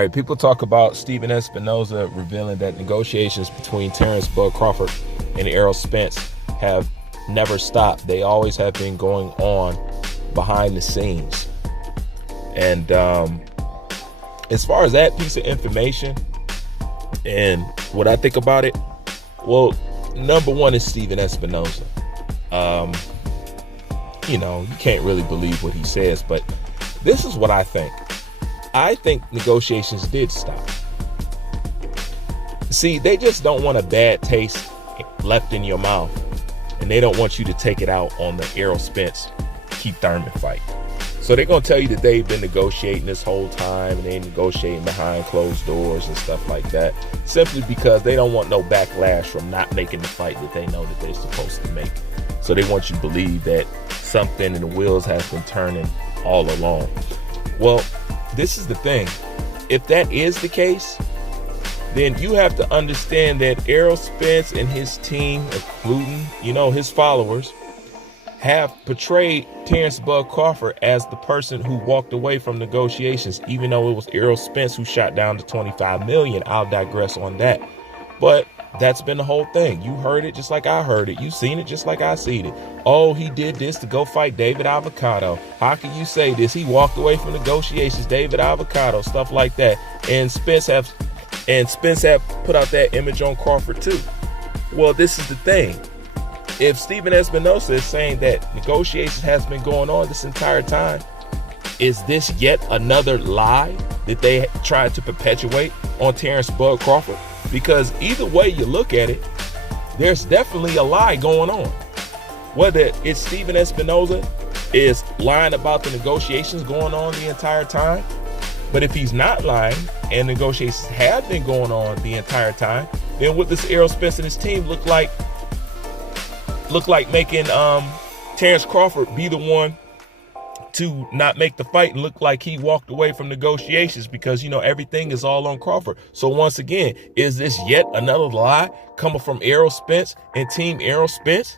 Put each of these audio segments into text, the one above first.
right, people talk about Stephen Espinoza revealing that negotiations between Terrence Bud Crawford and Errol Spence have never stopped. They always have been going on behind the scenes. And as far as that piece of information and what I think about it, well, number one is Stephen Espinoza. You can't really believe what he says, but this is what I think. I think negotiations did stop. See, they just don't want a bad taste left in your mouth, and they don't want you to take it out on the Errol Spence Keith Thurman fight. So they're going to tell you that they've been negotiating this whole time, and they're negotiating behind closed doors and stuff like that, simply because they don't want no backlash from not making the fight that they know that they're supposed to make. So they want you to believe that something in the wheels has been turning all along. Well, this is the thing. If that is the case, then you have to understand that Errol Spence and his team, including, his followers, have portrayed Terrence Bud Crawford as the person who walked away from negotiations, even though it was Errol Spence who shot down to $25 million. I'll digress on that. But that's been the whole thing. You heard it just like I heard it. You seen it just like I seen it. Oh, he did this to go fight David Avocado. How can you say this? He walked away from negotiations, David Avocado, stuff like that. And Spence have put out that image on Crawford too. Well, this is the thing. If Stephen Espinoza is saying that negotiations has been going on this entire time, is this yet another lie that they tried to perpetuate on Terrence Bud Crawford? Because either way you look at it, there's definitely a lie going on. Whether it's Stephen Espinoza is lying about the negotiations going on the entire time, but if he's not lying and negotiations have been going on the entire time, then what does Errol Spence and his team look like making Terrence Crawford be the one to not make the fight and look like he walked away from negotiations, because everything is all on Crawford. So once again, is this yet another lie coming from Errol Spence and Team Errol Spence?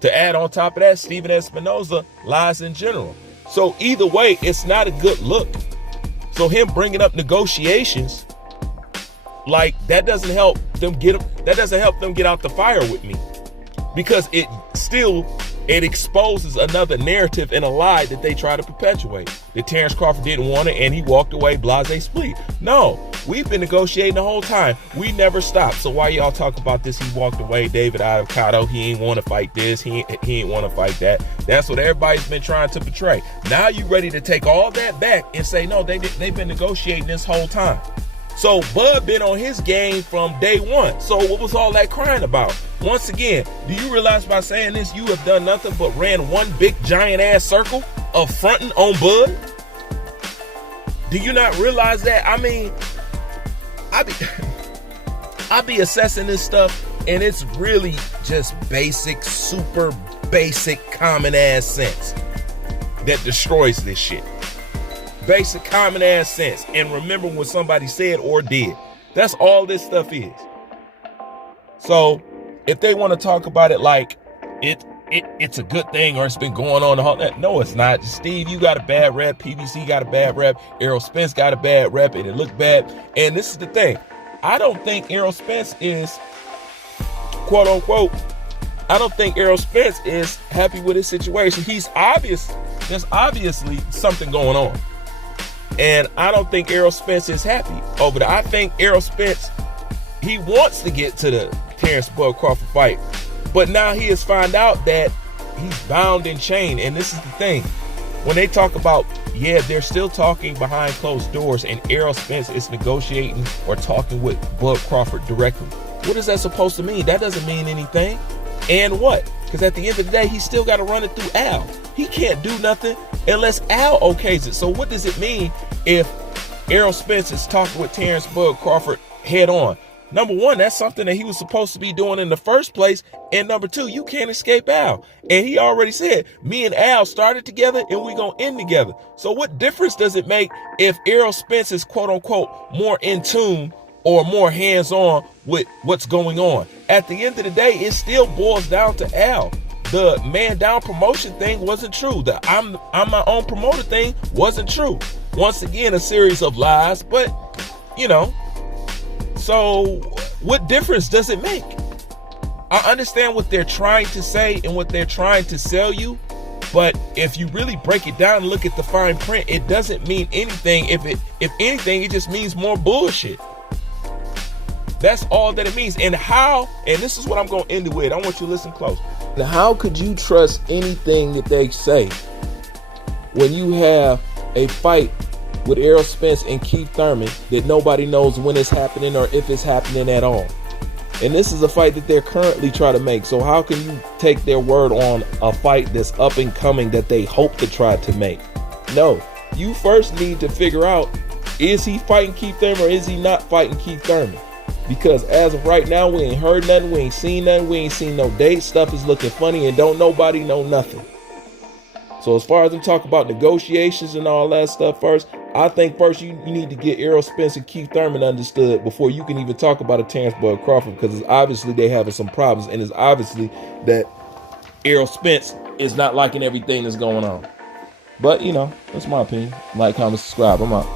To add on top of that, Stephen Espinoza lies in general. So either way, it's not a good look. So him bringing up negotiations, like that doesn't help them get out the fire with me, because it exposes another narrative and a lie that they try to perpetuate, that Terrence Crawford didn't want it and he walked away, blase split. No, we've been negotiating the whole time. We never stopped. So why y'all talk about this? He walked away, David Avocado, he ain't want to fight this, he ain't want to fight that. That's what everybody's been trying to portray. Now you ready to take all that back and say, no, they've been negotiating this whole time. So Bud been on his game from day one. So what was all that crying about? Once again, do you realize by saying this, you have done nothing but ran one big giant ass circle of fronting on Bud? Do you not realize that? I mean, I be assessing this stuff, and it's really just basic, super basic, common ass sense that destroys this shit. Basic common ass sense, and remember what somebody said or did. That's all this stuff is. So if they want to talk about it like it's a good thing or it's been going on the whole time, no, it's not. Steve, you got a bad rep. PBC got a bad rep. Errol Spence got a bad rep, and it looked bad. And this is the thing. I don't think Errol Spence is, quote unquote, I don't think Errol Spence is happy with his situation. There's obviously something going on. And I don't think Errol Spence is happy over that. I think Errol Spence, he wants to get to the Terrence Bud Crawford fight. But now he has found out that he's bound and chained. And this is the thing. When they talk about, they're still talking behind closed doors and Errol Spence is negotiating or talking with Bud Crawford directly. What is that supposed to mean? That doesn't mean anything. And what? Because at the end of the day, he still got to run it through Al. He can't do nothing unless Al okays it. So what does it mean if Errol Spence is talking with Terrence Bud Crawford head on? Number one, that's something that he was supposed to be doing in the first place. And number two, you can't escape Al. And he already said, me and Al started together and we gonna end together. So what difference does it make if Errol Spence is quote unquote more in tune or more hands-on with what's going on? At the end of the day, it still boils down to Al. The man down promotion thing wasn't true. The I'm my own promoter thing wasn't true. Once again, a series of lies, but, you know, so what difference does it make? I understand what they're trying to say and what they're trying to sell you, but if you really break it down and look at the fine print, it doesn't mean anything. If anything, it just means more bullshit. That's all that it means. And this is what I'm going to end it with. I want you to listen close. Now, how could you trust anything that they say when you have a fight with Errol Spence and Keith Thurman that nobody knows when it's happening or if it's happening at all? And this is a fight that they're currently trying to make. So how can you take their word on a fight that's up and coming that they hope to try to make? No, you first need to figure out, is he fighting Keith Thurman or is he not fighting Keith Thurman? Because as of right now, we ain't heard nothing, we ain't seen nothing, we ain't seen no date. Stuff is looking funny and don't nobody know nothing. So as far as I'm talking about negotiations and all that stuff first, I think first you need to get Errol Spence and Keith Thurman understood before you can even talk about a Terrence Bud Crawford, because it's obviously they having some problems, and it's obviously that Errol Spence is not liking everything that's going on. But, you know, that's my opinion. Like, comment, subscribe. I'm out.